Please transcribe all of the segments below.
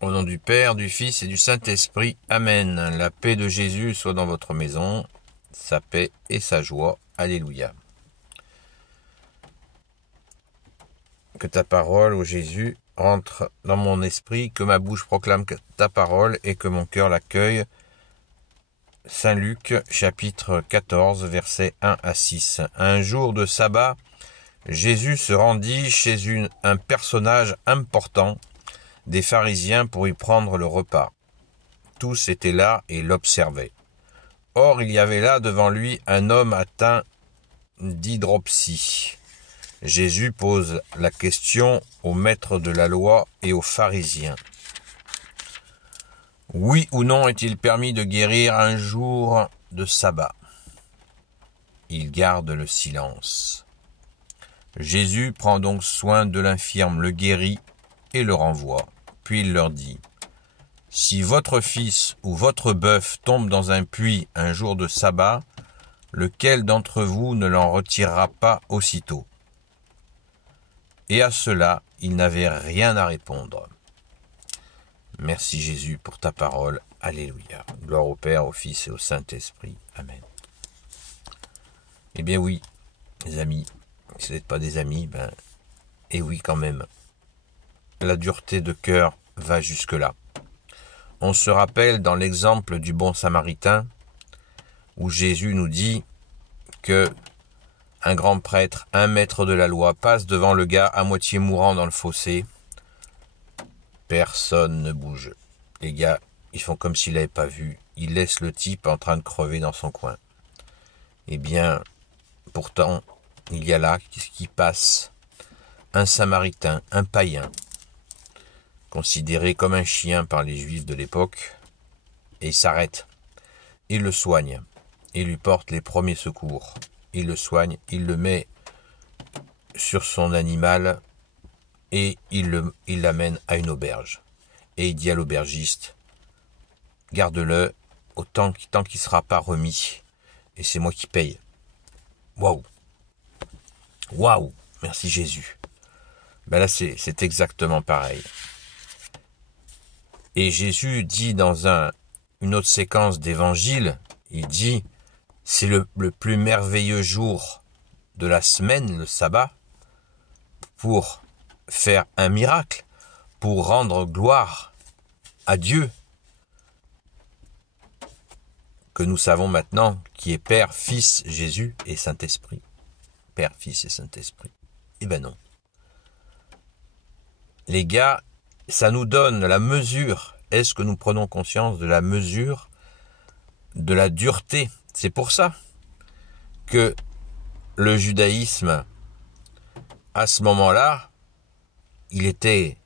Au nom du Père, du Fils et du Saint-Esprit. Amen. La paix de Jésus soit dans votre maison, sa paix et sa joie. Alléluia. Que ta parole, ô Jésus, entre dans mon esprit, que ma bouche proclame ta parole et que mon cœur l'accueille. Saint Luc, chapitre 14, versets 1 à 6. Un jour de sabbat, Jésus se rendit chez un personnage important des pharisiens pour y prendre le repas. Tous étaient là et l'observaient. Or, il y avait là devant lui un homme atteint d'hydropsie. Jésus pose la question aux maîtres de la loi et aux pharisiens. Oui ou non est-il permis de guérir un jour de sabbat? Ils gardent le silence. Jésus prend donc soin de l'infirme, le guérit et le renvoie. Puis il leur dit, « Si votre fils ou votre bœuf tombe dans un puits un jour de sabbat, lequel d'entre vous ne l'en retirera pas aussitôt ?» Et à cela, ils n'avaient rien à répondre. Merci Jésus pour ta parole. Alléluia. Gloire au Père, au Fils et au Saint-Esprit. Amen. Eh bien oui, les amis, si vous n'êtes pas des amis, et oui quand même. La dureté de cœur va jusque-là. On se rappelle dans l'exemple du bon samaritain, où Jésus nous dit que un grand prêtre, un maître de la loi, passe devant le gars à moitié mourant dans le fossé. Personne ne bouge. Les gars, ils font comme s'ils l'avaient pas vu. Ils laissent le type en train de crever dans son coin. Eh bien, pourtant, il y a là ce qui passe. Un samaritain, un païen, considéré comme un chien par les juifs de l'époque, et il s'arrête. Il le soigne. Il lui porte les premiers secours. Il le soigne, il le met sur son animal et il l'amène à une auberge. Et il dit à l'aubergiste, garde-le tant qu'il ne sera pas remis et c'est moi qui paye. Waouh! Waouh! Merci Jésus. Là, c'est exactement pareil. Et Jésus dit dans une autre séquence d'évangile, il dit, c'est le plus merveilleux jour de la semaine, le sabbat, pour faire un miracle, pour rendre gloire à Dieu, que nous savons maintenant, qui est Père, Fils, Jésus et Saint-Esprit. Père, Fils et Saint-Esprit. Eh ben non. Les gars, ça nous donne la mesure. Est-ce que nous prenons conscience de la mesure de la dureté? C'est pour ça que le judaïsme, à ce moment-là, il était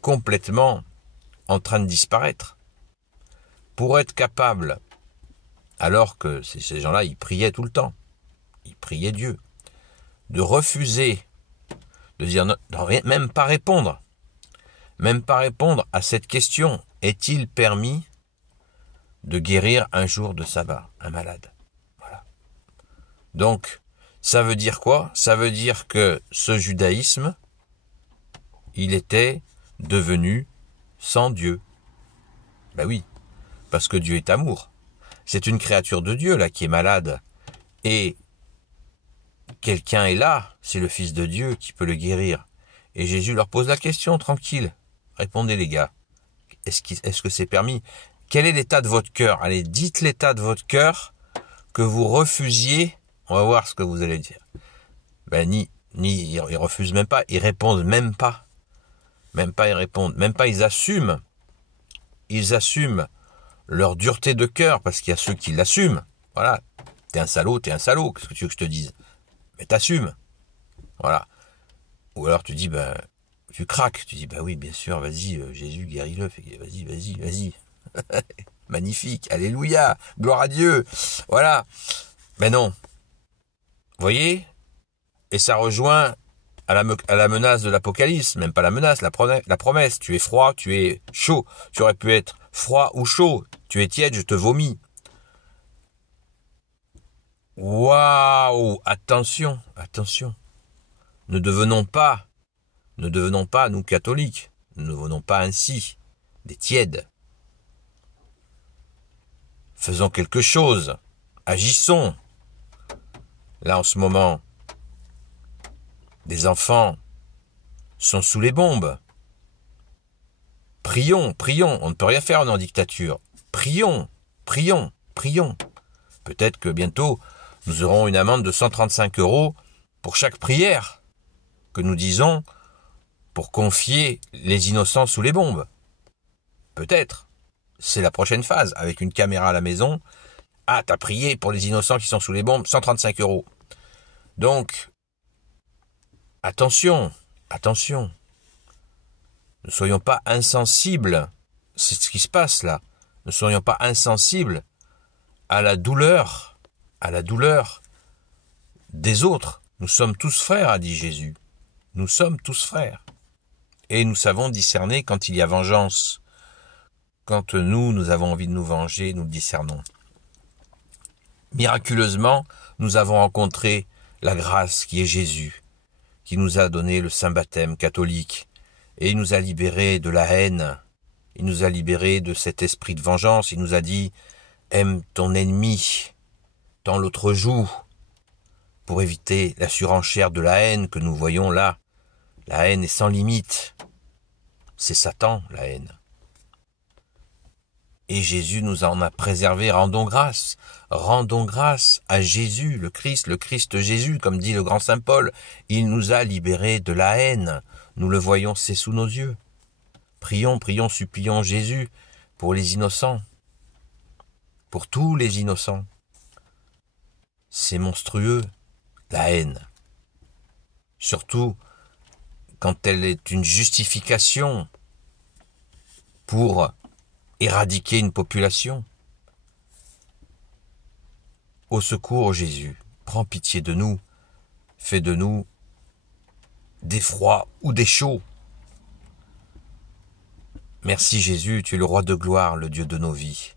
complètement en train de disparaître. Pour être capable, alors que ces gens-là, ils priaient tout le temps, ils priaient Dieu, de refuser, de dire non, même pas répondre à cette question, est-il permis de guérir un jour de sabbat, un malade? Voilà. Donc, ça veut dire quoi? Ça veut dire que ce judaïsme, il était devenu sans Dieu. Ben oui, parce que Dieu est amour. C'est une créature de Dieu, là, qui est malade. Et quelqu'un est là, c'est le Fils de Dieu qui peut le guérir. Et Jésus leur pose la question, tranquille. Répondez les gars. Est-ce que c'est permis? Quel est l'état de votre cœur? Allez, dites l'état de votre cœur que vous refusiez. On va voir ce que vous allez dire. Ils refusent même pas, ils répondent même pas. Même pas ils répondent, même pas ils assument. Ils assument leur dureté de cœur, parce qu'il y a ceux qui l'assument. Voilà, t'es un salaud, qu'est-ce que tu veux que je te dise? Mais t'assumes. Voilà. Ou alors tu dis, tu craques, tu dis, oui, bien sûr, vas-y, Jésus, guéris-le, vas-y. Magnifique, alléluia, gloire à Dieu. Voilà. Mais non. Vous voyez? Et ça rejoint à la menace de l'Apocalypse, même pas la menace, la promesse. Tu es froid, tu es chaud. Tu aurais pu être froid ou chaud. Tu es tiède, je te vomis. Waouh! Attention. Ne devenons pas, nous catholiques, ne devenons pas ainsi des tièdes. Faisons quelque chose, agissons. Là, en ce moment, des enfants sont sous les bombes. Prions, prions, on ne peut rien faire, on est en dictature. Prions, prions, prions. Peut-être que bientôt, nous aurons une amende de 135 € pour chaque prière que nous disons pour confier les innocents sous les bombes. Peut-être. C'est la prochaine phase, avec une caméra à la maison. Ah, t'as prié pour les innocents qui sont sous les bombes, 135 €. Donc, attention, attention. Ne soyons pas insensibles, c'est ce qui se passe là. Ne soyons pas insensibles à la douleur des autres. Nous sommes tous frères, a dit Jésus. Nous sommes tous frères. Et nous savons discerner quand il y a vengeance. Quand nous avons envie de nous venger, nous le discernons. Miraculeusement, nous avons rencontré la grâce qui est Jésus, qui nous a donné le saint baptême catholique, et il nous a libérés de la haine, il nous a libérés de cet esprit de vengeance, il nous a dit « aime ton ennemi, tends l'autre joue », pour éviter la surenchère de la haine que nous voyons là. La haine est sans limite, c'est Satan, la haine. Et Jésus nous en a préservés, rendons grâce à Jésus, le Christ Jésus, comme dit le grand saint Paul, il nous a libérés de la haine, nous le voyons, c'est sous nos yeux. Prions, prions, supplions Jésus pour les innocents, pour tous les innocents. C'est monstrueux, la haine. Surtout quand elle est une justification pour éradiquer une population. Au secours, Jésus, prends pitié de nous, fais de nous des froids ou des chauds. Merci Jésus, tu es le roi de gloire, le Dieu de nos vies.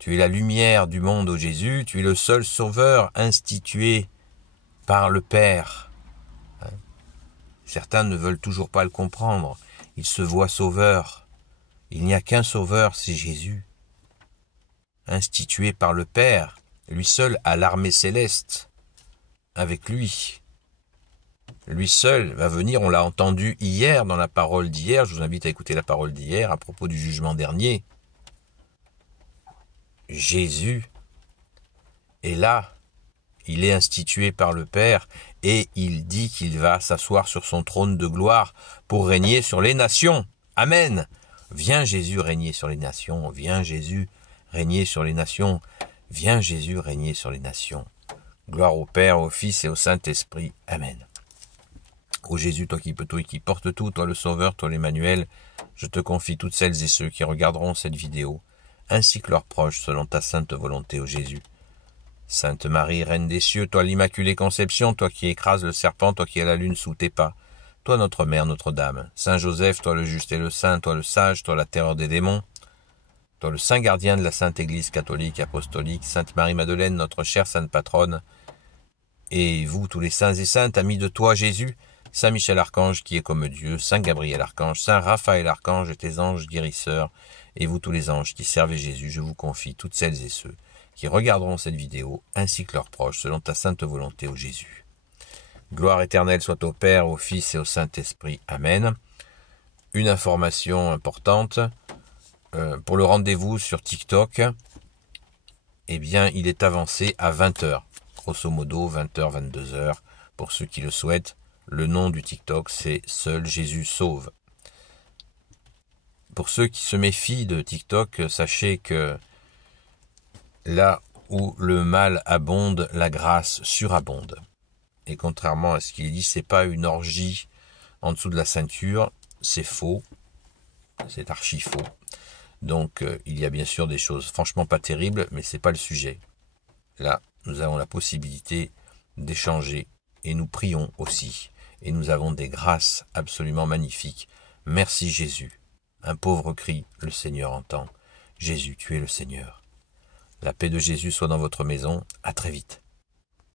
Tu es la lumière du monde, ô Jésus, tu es le seul sauveur institué par le Père. Certains ne veulent toujours pas le comprendre, ils se voient sauveurs. Il n'y a qu'un sauveur, c'est Jésus, institué par le Père, lui seul a l'armée céleste, avec lui. Lui seul va venir, on l'a entendu hier dans la parole d'hier, je vous invite à écouter la parole d'hier à propos du jugement dernier. Jésus est là, il est institué par le Père et il dit qu'il va s'asseoir sur son trône de gloire pour régner sur les nations. Amen. Viens Jésus régner sur les nations, viens Jésus régner sur les nations, viens Jésus régner sur les nations. Gloire au Père, au Fils et au Saint-Esprit. Amen. Ô Jésus, toi qui peux tout et qui portes tout, toi le Sauveur, toi l'Emmanuel, je te confie toutes celles et ceux qui regarderont cette vidéo, ainsi que leurs proches, selon ta sainte volonté, ô Jésus. Sainte Marie, Reine des cieux, toi l'Immaculée Conception, toi qui écrases le serpent, toi qui as la lune sous tes pas, toi notre Mère, Notre-Dame, Saint Joseph, toi le juste et le saint, toi le sage, toi la terreur des démons, toi le saint gardien de la Sainte Église catholique, apostolique, Sainte Marie-Madeleine, notre chère sainte patronne, et vous tous les saints et saintes, amis de toi Jésus, Saint Michel Archange qui est comme Dieu, Saint Gabriel Archange, Saint Raphaël Archange et tes anges guérisseurs, et vous tous les anges qui servez Jésus, je vous confie toutes celles et ceux qui regarderont cette vidéo, ainsi que leurs proches, selon ta sainte volonté, ô Jésus. Gloire éternelle soit au Père, au Fils et au Saint-Esprit. Amen. Une information importante, pour le rendez-vous sur TikTok, eh bien, il est avancé à 20h. Grosso modo, 20h, 22h, pour ceux qui le souhaitent. Le nom du TikTok, c'est « Seul Jésus sauve ». Pour ceux qui se méfient de TikTok, sachez que là où le mal abonde, la grâce surabonde. Et contrairement à ce qu'il est dit, c'est pas une orgie en dessous de la ceinture, c'est faux, c'est archi faux. Donc il y a bien sûr des choses franchement pas terribles, mais c'est pas le sujet. Là, nous avons la possibilité d'échanger et nous prions aussi. Et nous avons des grâces absolument magnifiques. Merci Jésus. Un pauvre cri, le Seigneur entend. Jésus, tu es le Seigneur. La paix de Jésus soit dans votre maison. À très vite.